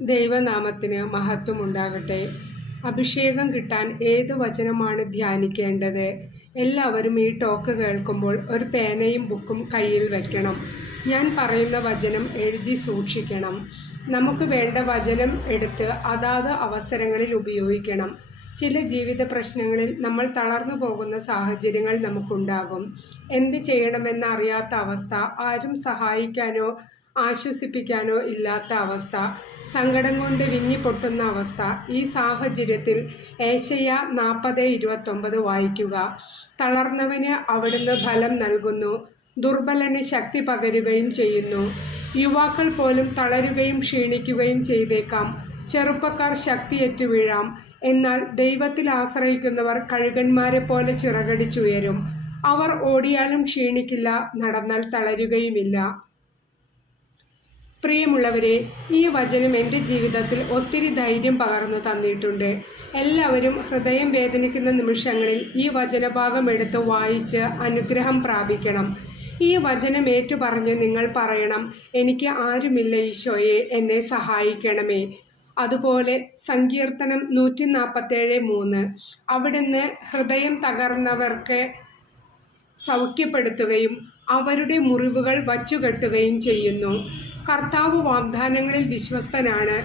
ദൈവനാമത്തിന് മഹത്വമുണ്ടാകട്ടെ. അഭിഷേകം കിട്ടാൻ ഏത് വചനമാണ് ധ്യാനിക്കേണ്ടത്? എല്ലാവരും ഈ ടോക്ക് കേൾക്കുമ്പോൾ ഒരു പേനയും ബുക്കും കയ്യിൽ വെക്കണം. ഞാൻ പറയുന്ന വചനം എഴുതി സൂക്ഷിക്കണം. നമുക്ക് വേണ്ട വചനം എടുത്ത് അതാത് അവസരങ്ങളിൽ ഉപയോഗിക്കണം. ചില ജീവിത പ്രശ്നങ്ങളിൽ നമ്മൾ തളർന്നു പോകുന്ന സാഹചര്യങ്ങൾ നമുക്കുണ്ടാകും. എന്ത് ചെയ്യണമെന്ന് അറിയാത്ത അവസ്ഥ ആരും സഹായിക്കാനോ ആശ്വസിപ്പിക്കാനോ ഇല്ലാത്ത അവസ്ഥ സങ്കടം കൊണ്ട് വിങ്ങിപ്പൊട്ടുന്ന അവസ്ഥ. ഈ സാഹചര്യത്തിൽ ഏശയ്യ നാൽപ്പത് ഇരുപത്തൊമ്പത് വായിക്കുക. തളർന്നവന് അവിടുന്ന് ഫലം നൽകുന്നു. ദുർബലന് ശക്തി പകരുകയും ചെയ്യുന്നു. യുവാക്കൾ പോലും തളരുകയും ക്ഷീണിക്കുകയും ചെയ്തേക്കാം. ചെറുപ്പക്കാർ ശക്തിയേറ്റു വീഴാം. എന്നാൽ ദൈവത്തിൽ ആശ്രയിക്കുന്നവർ കഴുകന്മാരെ പോലെ ചിറകടിച്ചുയരും. അവർ ഓടിയാലും ക്ഷീണിക്കില്ല നടന്നാൽ തളരുകയുമില്ല. പ്രിയമുള്ളവരെ ഈ വചനം എന്റെ ജീവിതത്തിൽ ഒത്തിരി ധൈര്യം പകർന്നു തന്നിട്ടുണ്ട്. എല്ലാവരും ഹൃദയം വേദനിക്കുന്ന നിമിഷങ്ങളിൽ ഈ വചനഭാഗം എടുത്ത് വായിച്ച് അനുഗ്രഹം പ്രാപിക്കണം. ഈ വചനം ഏറ്റുപറഞ്ഞ് നിങ്ങൾ പറയണം എനിക്ക് ആരുമില്ല ഈശോയെ എന്നെ സഹായിക്കണമേ. അതുപോലെ സങ്കീർത്തനം നൂറ്റി നാൽപ്പത്തേഴ് മൂന്ന്. അവിടുന്ന് ഹൃദയം തകർന്നവർക്ക് സൗഖ്യപ്പെടുത്തുകയും അവരുടെ മുറിവുകൾ വച്ചുകെട്ടുകയും ചെയ്യുന്നു. കർത്താവ് വാഗ്ദാനങ്ങളിൽ വിശ്വസ്തനാണ്.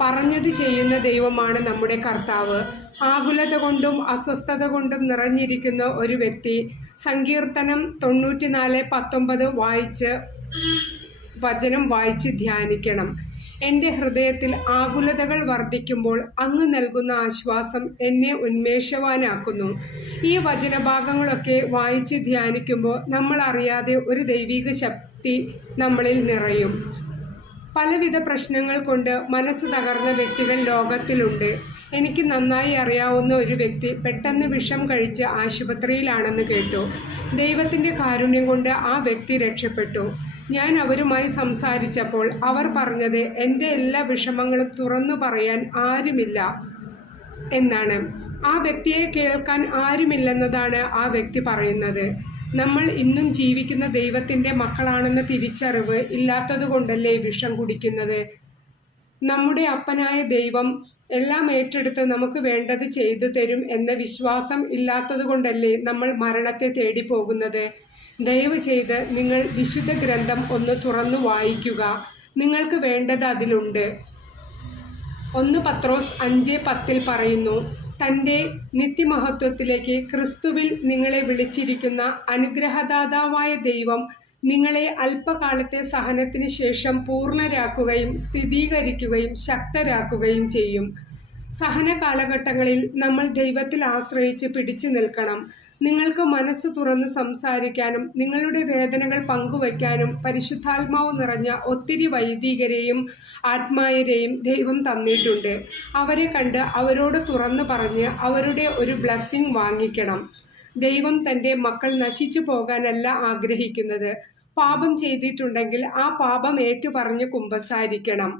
പറഞ്ഞത് ചെയ്യുന്ന ദൈവമാണ് നമ്മുടെ കർത്താവ്. ആകുലത കൊണ്ടും അസ്വസ്ഥത കൊണ്ടും നിറഞ്ഞിരിക്കുന്ന ഒരു വ്യക്തി സങ്കീർത്തനം തൊണ്ണൂറ്റിനാല് പത്തൊമ്പത് വായിച്ച് വചനം വായിച്ച് ധ്യാനിക്കണം. എന്റെ ഹൃദയത്തിൽ ആകുലതകൾ വർദ്ധിക്കുമ്പോൾ അങ്ങ് നൽകുന്ന ആശ്വാസം എന്നെ ഉന്മേഷവാനാക്കുന്നു. ഈ വചനഭാഗങ്ങളൊക്കെ വായിച്ച് ധ്യാനിക്കുമ്പോൾ നമ്മൾ അറിയാതെ ഒരു ദൈവിക ശക്തി നമ്മളിൽ നിറയും. പലവിധ പ്രശ്നങ്ങൾ കൊണ്ട് മനസ്സ് തകർന്ന വ്യക്തികൾ ലോകത്തിലുണ്ട്. എനിക്ക് നന്നായി അറിയാവുന്ന ഒരു വ്യക്തി പെട്ടെന്ന് വിഷം കഴിച്ച് ആശുപത്രിയിലാണെന്ന് കേട്ടു. ദൈവത്തിന്റെ കാരുണ്യം കൊണ്ട് ആ വ്യക്തി രക്ഷപ്പെട്ടു. ഞാൻ അവരുമായി സംസാരിച്ചപ്പോൾ അവർ പറഞ്ഞത് എന്റെ എല്ലാ വിഷമങ്ങളും തുറന്നു പറയാൻ ആരുമില്ല എന്നാണ്. ആ വ്യക്തിയെ കേൾക്കാൻ ആരുമില്ലെന്നതാണ് ആ വ്യക്തി പറയുന്നത്. നമ്മൾ ഇന്നും ജീവിക്കുന്ന ദൈവത്തിന്റെ മക്കളാണെന്ന തിരിച്ചറിവ് ഇല്ലാത്തത് കൊണ്ടല്ലേ വിഷം കുടിക്കുന്നത്? നമ്മുടെ അപ്പനായ ദൈവം എല്ലാം ഏറ്റെടുത്ത് നമുക്ക് വേണ്ടത് ചെയ്തു തരും എന്ന വിശ്വാസം ഇല്ലാത്തത് കൊണ്ടല്ലേ നമ്മൾ മരണത്തെ തേടി പോകുന്നത്? ദയവ് ചെയ്ത് നിങ്ങൾ വിശുദ്ധ ഗ്രന്ഥം ഒന്ന് തുറന്നു വായിക്കുക. നിങ്ങൾക്ക് വേണ്ടത് അതിലുണ്ട്. ഒന്ന് പത്രോസ് അഞ്ച് പത്തിൽ പറയുന്നു തന്റെ നിത്യമഹത്വത്തിലേക്ക് ക്രിസ്തുവിൽ നിങ്ങളെ വിളിച്ചിരിക്കുന്ന അനുഗ്രഹദാതാവായ ദൈവം നിങ്ങളെ അല്പകാലത്തെ സഹനത്തിന് ശേഷം പൂർണരാക്കുകയും സ്ഥിരീകരിക്കുകയും ശക്തരാക്കുകയും ചെയ്യും. സഹന കാലഘട്ടങ്ങളിൽ നമ്മൾ ദൈവത്തിൽ ആശ്രയിച്ച് പിടിച്ചു നിൽക്കണം. നിങ്ങൾക്ക് മനസ്സ് തുറന്ന് സംസാരിക്കാനും നിങ്ങളുടെ വേദനകൾ പങ്കുവയ്ക്കാനും പരിശുദ്ധാത്മാവ് നിറഞ്ഞ ഒത്തിരി വൈദികരെയും ആത്മായരെയും ദൈവം തന്നിട്ടുണ്ട്. അവരെ കണ്ട് അവരോട് തുറന്നു പറഞ്ഞ് അവരുടെ ഒരു ബ്ലസ്സിംഗ് വാങ്ങിക്കണം. ദൈവം തന്റെ മക്കൾ നശിച്ചു പോകാനല്ല ആഗ്രഹിക്കുന്നത്. പാപം ചെയ്തിട്ടുണ്ടെങ്കിൽ ആ പാപം ഏറ്റുപറഞ്ഞ് കുമ്പസാരിക്കണം.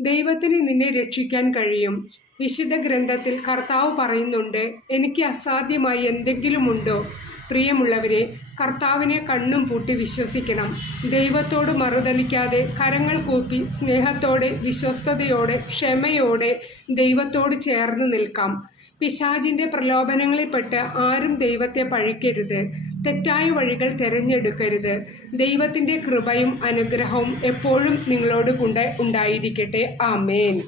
ദൈവത്തിന് നിന്നെ രക്ഷിക്കാൻ കഴിയും. വിശുദ്ധ ഗ്രന്ഥത്തിൽ കർത്താവ് പറയുന്നുണ്ട് എനിക്ക് അസാധ്യമായി എന്തെങ്കിലുമുണ്ടോ? പ്രിയമുള്ളവരെ കർത്താവിനെ കണ്ണും പൂട്ടി വിശ്വസിക്കണം. ദൈവത്തോട് മറുതലിക്കാതെ കരങ്ങൾ കൂപ്പി സ്നേഹത്തോടെ വിശ്വസ്തയോടെ ക്ഷമയോടെ ദൈവത്തോട് ചേർന്ന് നിൽക്കാം. പിശാജിന്റെ പ്രലോഭനങ്ങളിൽപ്പെട്ട് ആരും ദൈവത്തെ പഴിക്കരുത്. തെറ്റായ വഴികൾ തിരഞ്ഞെടുക്കരുത്. ദൈവത്തിന്റെ കൃപയും അനുഗ്രഹവും എപ്പോഴും നിങ്ങളോട് കൊണ്ട് ഉണ്ടായിരിക്കട്ടെ. ആമേൻ.